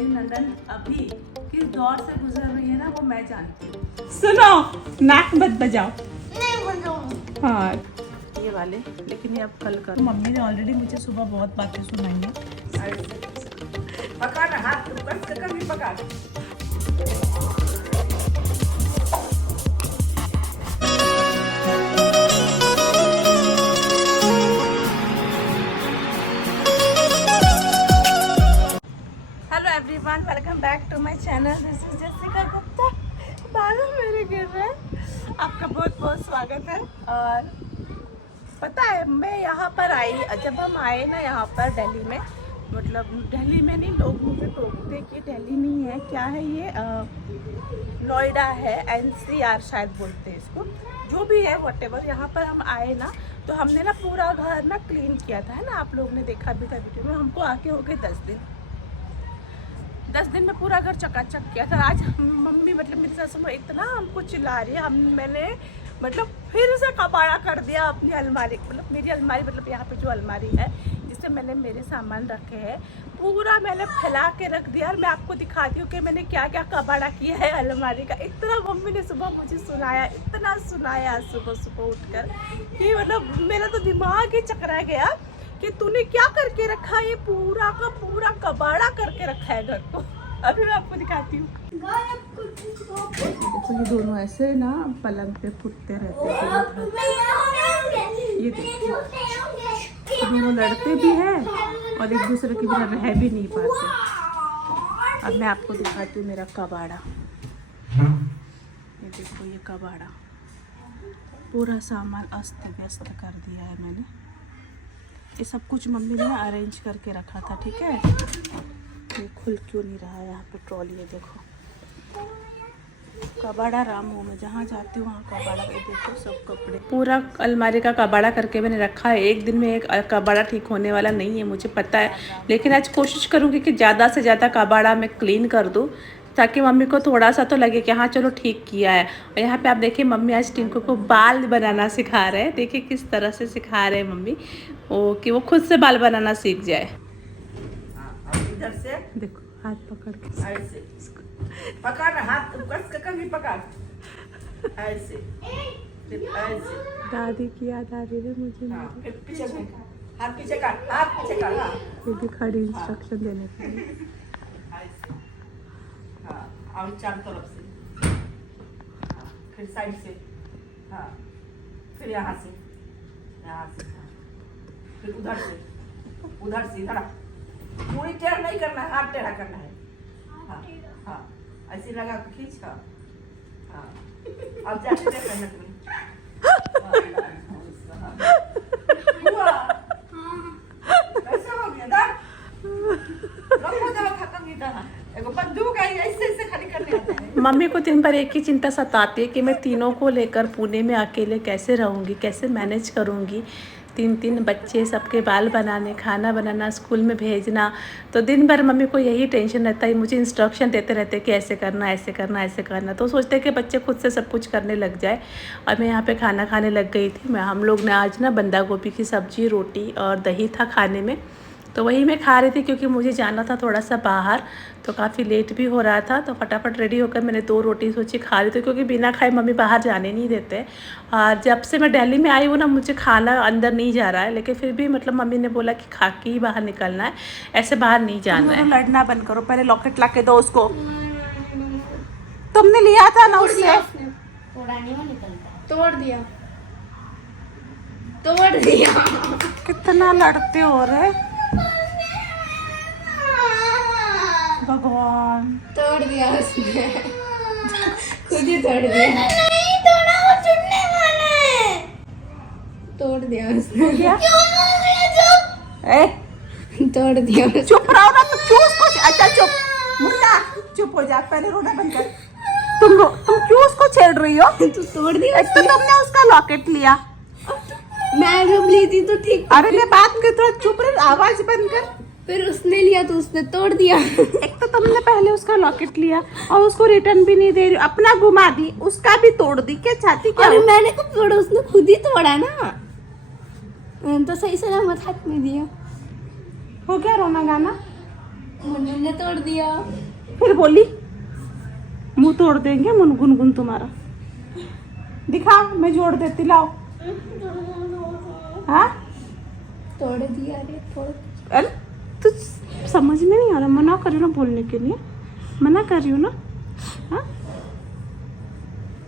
मेरी नंदन अभी किस दौर से गुजर रही है ना वो मैं जानती हूँ। सुनो, नाक मत बजाओ। नहीं बजाऊंगी। हाँ, ये वाले, लेकिन ये अब कल कर। मम्मी ने ऑलरेडी मुझे सुबह बहुत बातें सुनाई है। पका ना, हाथ बस कभी पका। Hello everyone, welcome back to my channel. This is Jessica Gupta. बालों मेरे गिर रहे हैं। आपका बहुत बहुत स्वागत है। और पता है मैं यहाँ पर आई, जब हम आए ना यहाँ पर दिल्ली में, मतलब दिल्ली में नहीं, लोग मुझे टोकते कि दिल्ली नहीं है, क्या है ये, नोएडा है, NCR शायद बोलते हैं इसको, जो भी है व्हाटएवर। यहाँ पर हम आए ना तो हमने ना पूरा घर ना क्लीन किया था, है ना, आप लोग ने देखा भी था वीडियो में। हमको आके हो गए 10 दिन में पूरा घर चकाचक किया था। आज मम्मी मतलब मेरी सासू माँ इतना हमको चिल्ला रही है, मैंने मतलब फिर से कबाड़ा कर दिया अपनी अलमारी, मतलब मेरी अलमारी, मतलब यहाँ पे जो अलमारी है जिससे मैंने मेरे सामान रखे हैं, पूरा मैंने फैला के रख दिया। और मैं आपको दिखाती हूँ कि मैंने क्या क्या कबाड़ा किया है अलमारी का। इतना मम्मी ने सुबह मुझे सुनाया, इतना सुनाया सुबह उठकर कि मतलब मेरा तो दिमाग ही चकरा गया कि तूने क्या करके रखा है, ये पूरा का पूरा कबाड़ा करके रखा है घर को। अभी मैं आपको दिखाती हूँ। देखो ये दोनों ऐसे ना पलंग पे फुटते रहते हैं। ये देखो, दोनों लड़ते भी हैं और एक दूसरे के बिना रह भी नहीं पाते। अब मैं आपको दिखाती हूँ मेरा कबाड़ा। ये देखो, ये कबाड़ा पूरा सामान अस्त व्यस्त कर दिया है मैंने। ये सब कुछ मम्मी ने अरेंज करके रखा था, ठीक है। ये खुल क्यों नहीं रहा है, यहाँ पे ट्रॉली है, देखो कबाड़ा राम हूँ मैं, जहाँ जाती हूँ वहाँ कबाड़ा। देखो सब कपड़े, पूरा अलमारी का कबाड़ा करके मैंने रखा है। एक दिन में एक कबाड़ा ठीक होने वाला नहीं है, मुझे पता है, लेकिन आज कोशिश करूँगी कि ज़्यादा से ज़्यादा कबाड़ा मैं क्लीन कर दूँ, ताकि मम्मी को थोड़ा सा तो लगे कि हाँ चलो ठीक किया है। और यहाँ पे आप देखिए मम्मी आज टिंकू को बाल बनाना सिखा रहे हैं। देखिए किस तरह से सिखा रहे हैं मम्मी, कि वो खुद से बाल बनाना सीख जाए। इधर से देखो, हाथ पकड़ के ऐसे पकड़, हाथ कभी पकड़, ऐसे ऐसे। दादी की याद आ रही है मुझे। पीछे हाथ पीछे कर, हाथ पीछे कर। ये भी खड़ी इंस्ट्रक्शन देने के लिए। हाँ, और चारों तरफ से, फिर साइड से, हाँ, फिर यहाँ से, फिर उधर से इधर। पूरी टेढ़ा नहीं करना है, हाथ टेढ़ा करना है। हाँ हाँ, ऐसे लगा के खींच। हाँ, अब जाके करना तुम्हें। कैसे हो गया दाद? खत्म नहीं था। एगो बंदूक आई, ऐसे खाली करने आता है। मम्मी को दिन भर एक ही चिंता सताती है कि मैं तीनों को लेकर पुणे में अकेले कैसे रहूँगी, कैसे मैनेज करूँगी। 3 बच्चे, सबके बाल बनाने, खाना बनाना, स्कूल में भेजना। तो दिन भर मम्मी को यही टेंशन रहता है, मुझे इंस्ट्रक्शन देते रहते हैं कि ऐसे करना, ऐसे करना, ऐसे करना। तो सोचते हैं कि बच्चे खुद से सब कुछ करने लग जाए। और मैं यहाँ पे खाना खाने लग गई थी। हम लोग ने आज ना बंदा गोभी की सब्ज़ी, रोटी और दही था खाने में, तो वही मैं खा रही थी क्योंकि मुझे जाना था थोड़ा सा बाहर, तो काफ़ी लेट भी हो रहा था। तो फटाफट रेडी होकर मैंने 2 रोटी सोची खा रही थी, क्योंकि बिना खाए मम्मी बाहर जाने नहीं देते। और जब से मैं दिल्ली में आई हूँ ना, मुझे खाना अंदर नहीं जा रहा है, लेकिन फिर भी मतलब मम्मी ने बोला कि खा के ही बाहर निकलना है, ऐसे बाहर नहीं जाना है। लड़ना बंद करो, पहले लॉकेट ला के दो उसको। तुमने लिया था ना उससे। थोड़ा नहीं वो निकलता। तोड़ दिया। कितना लड़ते हो रे भगवान। तोड़ दिया उसने। खुद ही तोड़ दिया। नहीं तोड़ा, वो चुनने वाला है। तोड़ दिया उसने। क्या? क्यों बोल रही है? चुप। तोड़ दिया। चुप रहो ना, तुम क्यों उसको, अच्छा चुप मुन्ना, चुप हो जा, पहले रोना बंद कर। तुम क्यों उसको छेड़ रही हो? तू तोड़ दिया। एक तो तुमने उसका लॉकेट लिया, मैं जब ली थी तो ठीक। अरे मैं बात कर, तो चुप रह, आवाज बंद कर। फिर उसने लिया तो उसने तोड़ दिया। एक तो तुमने पहले उसका लॉकेट लिया और उसको रिटर्न भी नहीं दे रही, अपना घुमा दी, उसका भी तोड़ दी। क्या चाहती क्या? अरे मैंने कब तोड़ा, उसने खुद ही तोड़ा ना। मैंने तो सही सलामत हाथ में दिया। हो गया रोना गाना? मुन्नू ने तोड़ दिया। फिर बोली मुंह तोड़ देंगे गुनगुन तुम्हारा। दिखाओ, मैं जोड़ देती, लाओ। हाँ तोड़ दिया रे, तोड़। अरे तू समझ में नहीं आ रहा, मना कर रही हूँ ना बोलने के लिए, मना कर रही हूँ ना। हाँ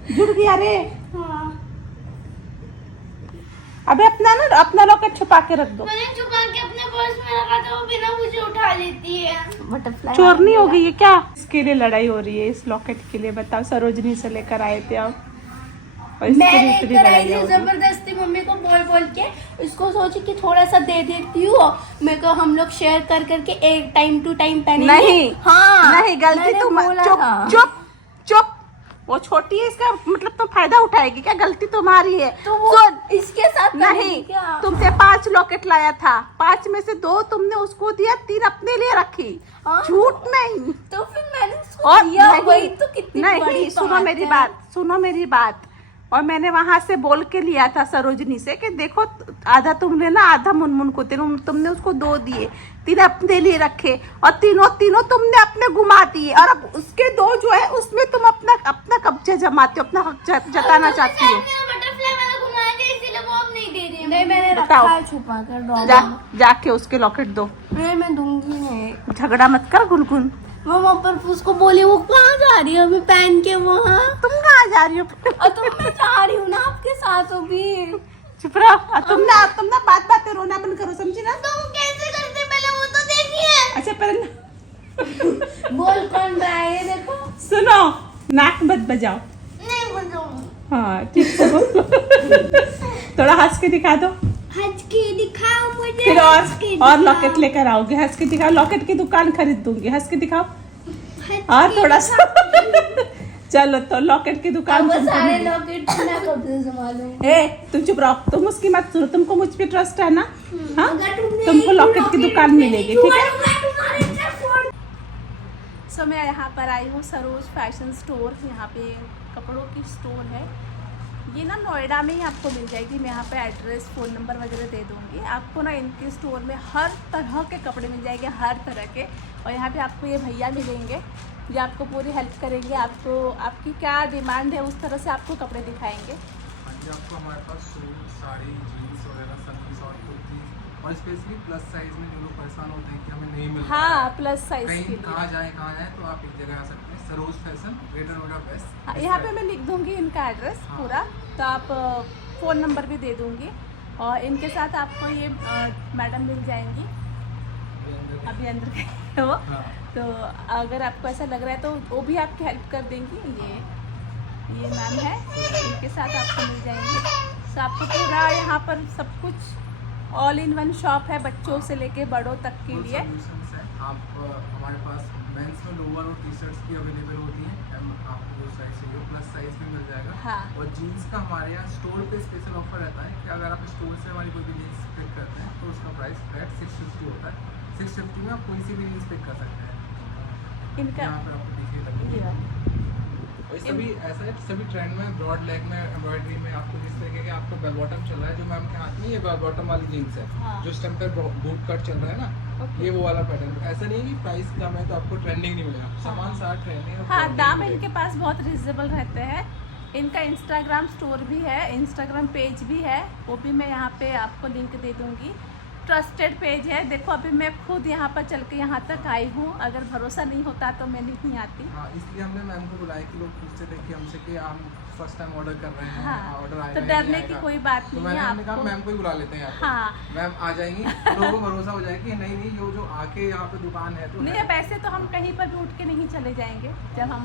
जुड़ गया रे। हाँ अबे अपना लॉकेट छुपा के रख दो। मैंने छुपा के अपने पर्स में रखा था, वो बिना मुझे उठा लेती है। बटरफ्लाई चोरनी हो गई है क्या? इसके लिए लड़ाई हो रही है, इस लॉकेट के लिए। बताओ, सरोजनी से लेकर आए थे आप और इसके मैं लिए इतनी लेकर आई लड़ाई थी हो रही है। जबरदस्ती मम्मी को बोल बोल के। इसको सोची कि थोड़ा सा दे देती हूँ, मेरे को हम लोग शेयर कर करके एक टाइम टू टाइम पहनेंगे। नहीं, हाँ नहीं, गलती मैंने तुम। बोला चुप था। चुप चुप। वो छोटी है, इसका मतलब तुम फायदा उठाएगी क्या? गलती तुम्हारी है। तो वो सुन, इसके साथ नहीं, पहनेगी क्या? तुमसे 5 लॉकेट लाया था, 5 में से 2 तुमने उसको दिया, 3 अपने लिए रखी। हाँ, झूठ नहीं। तो फिर मैंने उसको और दिया, नहीं, वही तो कितनी नहीं, बड़ी सुनो बात मेरी है। बात, सुनो मेरी बात। और मैंने वहां से बोल के लिया था सरोजनी से कि देखो, आधा तुम लेना, आधा मुनमुन को। तुमने उसको 2 दिए, 3 अपने लिए रखे, और तीनों तुमने अपने घुमा दिए। और अब उसके 2 जो है उसमें तुम अपना कब्जा जमाते हो, अपना हक जताना चाहती हो। बटरफ्लाई वाला घुमाया था, इसीलिए वो अब नहीं दे रही है। नहीं, मैंने बताओ। रखा है छुपा कर। जाके उसके लॉकेट दो। नहीं, मैं दूंगी नहीं। झगड़ा मत कर गुनगुन। मम्मा पर उसको बोली वो कहाँ जा रही है अभी पहन के वहाँ। तुम कहाँ जा रही हो? और तो मैं जा रही हूँ ना आपके साथ अभी। चुप रहो। तुम ना बात रोना बंद करो, समझी ना? तुम कैसे करते पहले वो तो देखिए। अच्छा पर बोल कौन रहा है ये देखो। सुनो, नाक मत बजाओ। नहीं बजाऊंगी। हाँ ठीक है। थोड़ा हंस के दिखा दो। हंस के दिखाओ मुझे। फिर हंस के और दिखाओ। लॉकेट लेकर आओगे। हंस के दिखाओ, लॉकेट की दुकान खरीद दूंगी। हंस के दिखाओ। हंस और के थोड़ा सा चलो, तो लॉकेट की दुकान वो तुमको सारे मिली। लॉकेट ना कब से संभालूं। ए तुम चुप रहो, तुम उसकी मत सुनो। तुमको मुझ पे ट्रस्ट है ना? हाँ, अगर तुमने तुमको एक लॉकेट की दुकान पे मिलेगी, नहीं ठीक है? छुआ, मैं तुम्हारे साथ फोड़। सो मैं यहाँ पर आई हूँ सरोज फैशन स्टोर। यहाँ पे कपड़ों की स्टोर है। ये ना नोएडा में ही आपको मिल जाएगी। मैं यहाँ पे एड्रेस, फ़ोन नंबर वगैरह दे दूँगी आपको। ना इनके स्टोर में हर तरह के कपड़े मिल जाएंगे, हर तरह के। और यहाँ पे आपको ये भैया मिलेंगे जो आपको पूरी हेल्प करेंगे। आपको आपकी क्या डिमांड है उस तरह से आपको कपड़े दिखाएंगे। हाँ जी, आपको हमारे पास सूट, साड़ी, जीन्स वगैरह सभी शॉर्ट कुर्ती, और स्पेशली प्लस साइज में जो लोग परेशान होते हैं कि हमें नहीं मिल रहा हाँ, है, प्लस साइज के कहीं लिए। कहाँ जाए तो आप एक जगह आ सकते हैं। Saroj Fashion, Greater Noida West. हाँ, यहाँ पे मैं लिख दूँगी इनका एड्रेस हाँ। पूरा, तो आप फ़ोन नंबर भी दे दूँगी। और इनके साथ आपको ये मैडम मिल जाएंगी, अभी अंदर गए हैं वो। हाँ। तो अगर आपको ऐसा लग रहा है तो वो भी आपकी हेल्प कर देंगी। ये मैम है, इनके साथ आपको मिल जाएंगे। तो आपको पूरा यहाँ पर सब कुछ ऑल इन वन शॉप है, बच्चों से लेके बड़ों तक के फुल लिए। सॉल्यूशंस है। आप हमारे पास मेंस में लोअर और टी शर्ट्स भी अवेलेबल होती हैं। आपको जो साइज चाहिए प्लस साइज में मिल जाएगा। हाँ। और जीन्स का हमारे यहाँ स्टोर पे स्पेशल ऑफर रहता है कि अगर आप स्टोर से हमारी कोई भी जीन्स पिक करते हैं तो उसका प्राइस फ्लैट 650 होता है। 650 में आप कोई सी भी जीन्स पिक कर सकते हैं। इनका यहाँ पर आपको दिखिए लगे। ये वाला। और सभी ऐसा है, सभी ट्रेंड में ब्रॉड लेग में एम्ब्रॉयडरी में आपको जिस तरीके के आपको बेल बॉटम चल रहा है, जो मैम के हाथ में ये बेल बॉटम वाली जीन्स है। हाँ। जो इस टाइम पे बूट कट चल रहा है ना, ये वो वाला पैटर्न। ऐसा नहीं है कि प्राइस कम है तो आपको ट्रेंडिंग नहीं मिलेगा। सामान सारा ट्रेंडिंग है। हाँ, दाम इनके पास बहुत रिजनेबल रहते हैं। इनका इंस्टाग्राम स्टोर भी है, इंस्टाग्राम पेज भी है, वो भी मैं यहाँ पे आपको लिंक दे दूँगी। ट्रस्टेड पेज है। देखो अभी मैं खुद यहाँ पर चल के यहाँ तक आई हूँ, अगर भरोसा नहीं होता तो मैं नहीं आती। हाँ, इसलिए हमने मैम को बुलाया कि लोग पूछते थे कि हमसे कि हम फर्स्ट टाइम ऑर्डर कर रहे हैं, हाँ, ऑर्डर आएगा तो या डरने नहीं की आएगा। कोई बात तो नहीं मैंने है हमने कहा आपको। मैम को ही बुला लेते हैं यहाँ पे। हाँ। मैम आ जाएंगी तो लोगों को भरोसा हो जाएगा कि नहीं जो आके यहाँ पे दुकान है तो नहीं, है। अब ऐसे तो हम कहीं पर भी उठ के नहीं चले जाएंगे। जब हम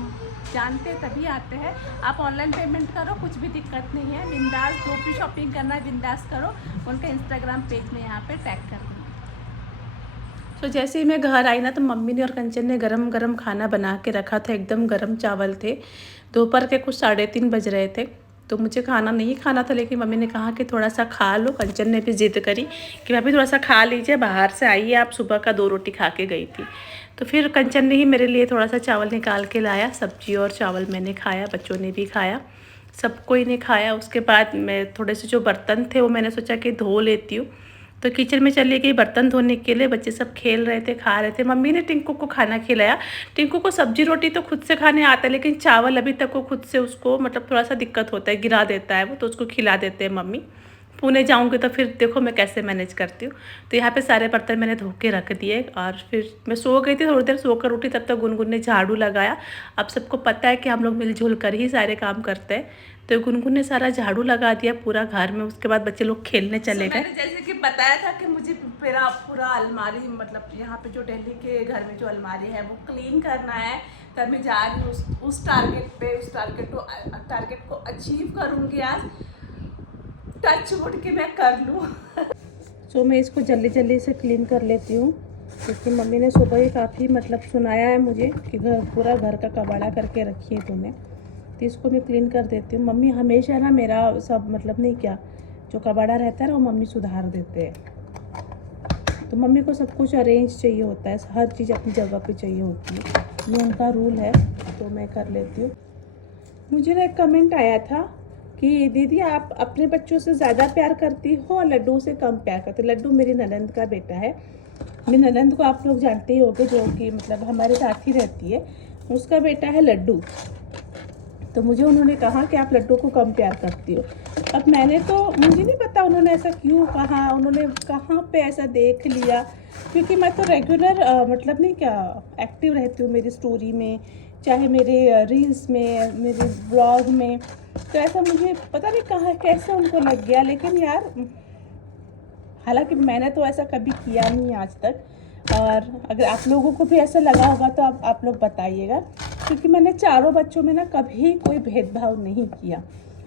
जानते तभी आते हैं। आप ऑनलाइन पेमेंट करो, कुछ भी दिक्कत नहीं है। बिंदास, जो भी शॉपिंग करना है बिंदास करो। उनका इंस्टाग्राम पेज में यहाँ पे टैग कर दूँगी। तो जैसे ही मैं घर आई ना, तो मम्मी ने और कंचन ने गरम गरम खाना बना के रखा था। एकदम गरम चावल थे। दोपहर के कुछ 3:30 बज रहे थे। तो मुझे खाना नहीं खाना था, लेकिन मम्मी ने कहा कि थोड़ा सा खा लो। कंचन ने भी ज़िद करी कि भाभी थोड़ा सा खा लीजिए, बाहर से आई है, आप सुबह का 2 रोटी खा के गई थी। तो फिर कंचन ने ही मेरे लिए थोड़ा सा चावल निकाल के लाया। सब्जी और चावल मैंने खाया, बच्चों ने भी खाया, सब कोई ने खाया। उसके बाद मैं थोड़े से जो बर्तन थे वो मैंने सोचा कि धो लेती हूँ। तो किचन में चली गई बर्तन धोने के लिए। बच्चे सब खेल रहे थे, खा रहे थे। मम्मी ने टिंकू को खाना खिलाया। टिंकू को सब्जी रोटी तो खुद से खाने आता है, लेकिन चावल अभी तक वो खुद से उसको मतलब थोड़ा सा दिक्कत होता है, गिरा देता है वो, तो उसको खिला देते हैं मम्मी। पुणे जाऊंगी तो फिर देखो मैं कैसे मैनेज करती हूँ। तो यहाँ पे सारे बर्तन मैंने धो के रख दिए और फिर मैं सो गई थी, थोड़ी देर सोकर उठी, तब तक गुनगुन ने झाड़ू लगाया। अब सबको पता है कि हम लोग मिलजुल कर ही सारे काम करते हैं, तो गुनगुन ने सारा झाड़ू लगा दिया पूरा घर में। उसके बाद बच्चे लोग खेलने चले गए। मैंने जैसे कि बताया था कि मुझे मेरा पूरा अलमारी मतलब यहाँ पे जो दिल्ली के घर में जो अलमारी है वो क्लीन करना है। तब मैं जा रही हूँ उस टारगेट को अचीव करूँगी आज। टच वुड के मैं कर लूँ। सो मैं इसको जल्दी जल्दी से क्लीन कर लेती हूँ, क्योंकि मम्मी ने सुबह ही काफ़ी मतलब सुनाया है मुझे कि पूरा घर का कबाड़ा करके रखिए तुमने। तो इसको मैं क्लीन कर देती हूँ। मम्मी हमेशा ना मेरा सब मतलब नहीं क्या जो कबाड़ा रहता है ना वो मम्मी सुधार देते हैं। तो मम्मी को सब कुछ अरेंज चाहिए होता है, हर चीज़ अपनी जगह पे चाहिए होती है, ये उनका रूल है, तो मैं कर लेती हूँ। मुझे ना एक कमेंट आया था कि दीदी आप अपने बच्चों से ज़्यादा प्यार करती हो और लड्डू से कम प्यार करती हो। लड्डू मेरी ननंद का बेटा है। मेरी ननंद को आप लोग जानते ही होंगे, जो कि मतलब हमारे साथ ही रहती है, उसका बेटा है लड्डू। तो मुझे उन्होंने कहा कि आप लड्डू को कम प्यार करती हो। अब मैंने तो मुझे नहीं पता उन्होंने ऐसा क्यों कहा, उन्होंने कहाँ पे ऐसा देख लिया, क्योंकि मैं तो रेगुलर मतलब नहीं क्या एक्टिव रहती हूँ मेरी स्टोरी में, चाहे मेरे रील्स में, मेरे ब्लॉग में। तो ऐसा मुझे पता नहीं कहाँ कैसे उनको लग गया। लेकिन यार हालांकि मैंने तो ऐसा कभी किया नहीं आज तक, और अगर आप लोगों को भी ऐसा लगा होगा तो आप लोग बताइएगा, क्योंकि मैंने चारों बच्चों में ना कभी कोई भेदभाव नहीं किया।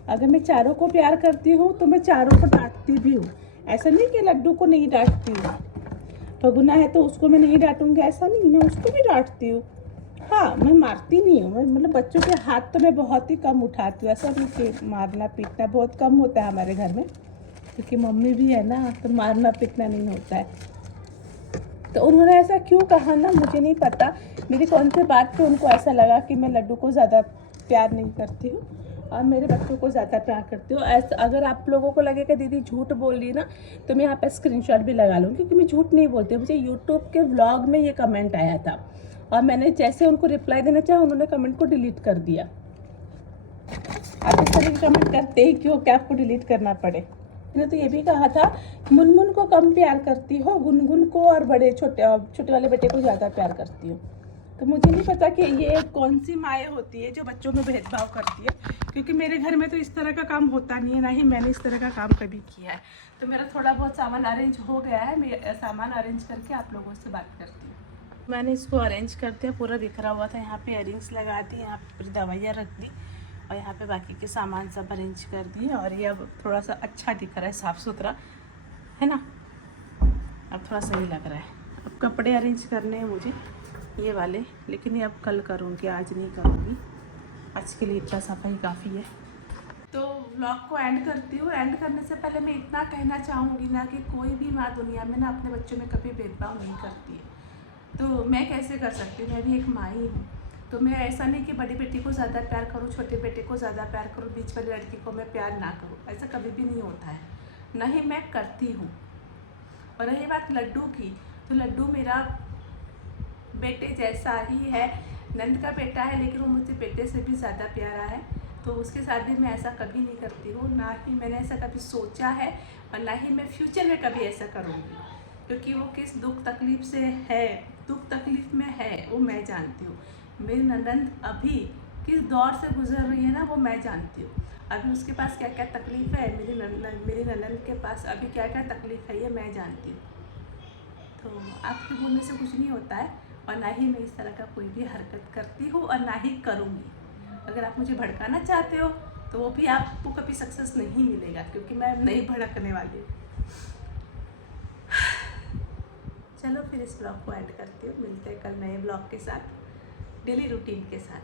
अगर मैं चारों को प्यार करती हूँ तो मैं चारों को डांटती भी हूँ। ऐसा नहीं कि लड्डू को नहीं डांटती हूँ, भगुना है तो उसको मैं नहीं डांटूंगी, ऐसा नहीं, मैं उसको भी डांटती हूँ। हाँ, मैं मारती नहीं हूँ, मैं मतलब बच्चों के हाथ तो मैं बहुत ही कम उठाती हूँ। ऐसा नहीं कि मारना पीटना बहुत कम होता है हमारे घर में, क्योंकि मम्मी भी है ना, तो मारना पीटना नहीं होता है। तो उन्होंने ऐसा क्यों कहा ना मुझे नहीं पता, मेरी कौन सी बात पे उनको ऐसा लगा कि मैं लड्डू को ज़्यादा प्यार नहीं करती हूँ और मेरे बच्चों को ज़्यादा प्यार करती हूँ। ऐसा अगर आप लोगों को लगेगा दीदी झूठ बोल रही ना, तो मैं यहाँ पे स्क्रीनशॉट भी लगा लूँगी, क्योंकि मैं झूठ नहीं बोलती। मुझे यूट्यूब के व्लॉग में ये कमेंट आया था और मैंने जैसे उनको रिप्लाई देना चाहा, उन्होंने कमेंट को डिलीट कर दिया। आप इस तरह के कमेंट करते ही क्यों, क्या आपको डिलीट करना पड़े। मैंने तो ये भी कहा था मुनमुन को कम प्यार करती हो, गुनगुन को और बड़े छोटे वाले बेटे को ज़्यादा प्यार करती हो। तो मुझे नहीं पता कि ये कौन सी माएँ होती है जो बच्चों में भेदभाव करती है, क्योंकि मेरे घर में तो इस तरह का काम होता नहीं है, ना ही मैंने इस तरह का काम कभी किया है। तो मेरा थोड़ा बहुत सामान अरेंज हो गया है, मैं सामान अरेंज करके आप लोगों से बात करती हूँ। मैंने इसको अरेंज कर दिया, पूरा बिखरा हुआ था, यहाँ पे इयरिंग्स लगा दी, यहाँ पे पूरी दवाइयाँ रख दी और यहाँ पे बाकी के सामान सब अरेंज कर दिए। और ये अब थोड़ा सा अच्छा दिख रहा है, साफ़ सुथरा है ना, अब थोड़ा सही लग रहा है। अब कपड़े अरेंज करने हैं मुझे ये वाले, लेकिन ये अब कल करूँगी, आज नहीं करूँगी। आज के लिए इतना सफाई काफ़ी है। तो व्लॉग को एंड करती हूँ। एंड करने से पहले मैं इतना कहना चाहूँगी ना कि कोई भी माँ दुनिया में ना अपने बच्चों में कभी भेदभाव नहीं करती है। तो मैं कैसे कर सकती हूँ, मैं भी एक माँ ही हूँ। तो मैं ऐसा नहीं कि बड़ी बेटी को ज़्यादा प्यार करूँ, छोटे बेटे को ज़्यादा प्यार करूँ, बीच वाली लड़की को मैं प्यार ना करूँ, ऐसा कभी भी नहीं होता है, ना ही मैं करती हूँ। और रही बात लड्डू की, तो लड्डू मेरा बेटे जैसा ही है, नंद का बेटा है, लेकिन वो मुझसे बेटे से भी ज़्यादा प्यारा है। तो उसके साथ भी मैं ऐसा कभी नहीं करती हूँ, ना ही मैंने ऐसा कभी सोचा है और ना ही मैं फ्यूचर में कभी ऐसा करूँगी, क्योंकि वो किस दुख तकलीफ़ से है, दुख तकलीफ़ में है, वो मैं जानती हूँ। मेरी ननंद अभी किस दौर से गुजर रही है ना, वो मैं जानती हूँ। अभी उसके पास क्या क्या तकलीफ़ है, मेरी ननंद के पास अभी क्या क्या तकलीफ़ है, ये मैं जानती हूँ। तो आपके बोलने से कुछ नहीं होता है, और ना ही मैं इस तरह का कोई भी हरकत करती हूँ और ना ही करूँगी। अगर आप मुझे भड़काना चाहते हो तो वो भी आपको कभी सक्सेस नहीं मिलेगा, क्योंकि मैं नहीं भड़कने वाली हूँ। चलो फिर इस ब्लॉग को एंड करती हूँ, मिलते हैं कल नए ब्लॉग के साथ, डेली रूटीन के साथ।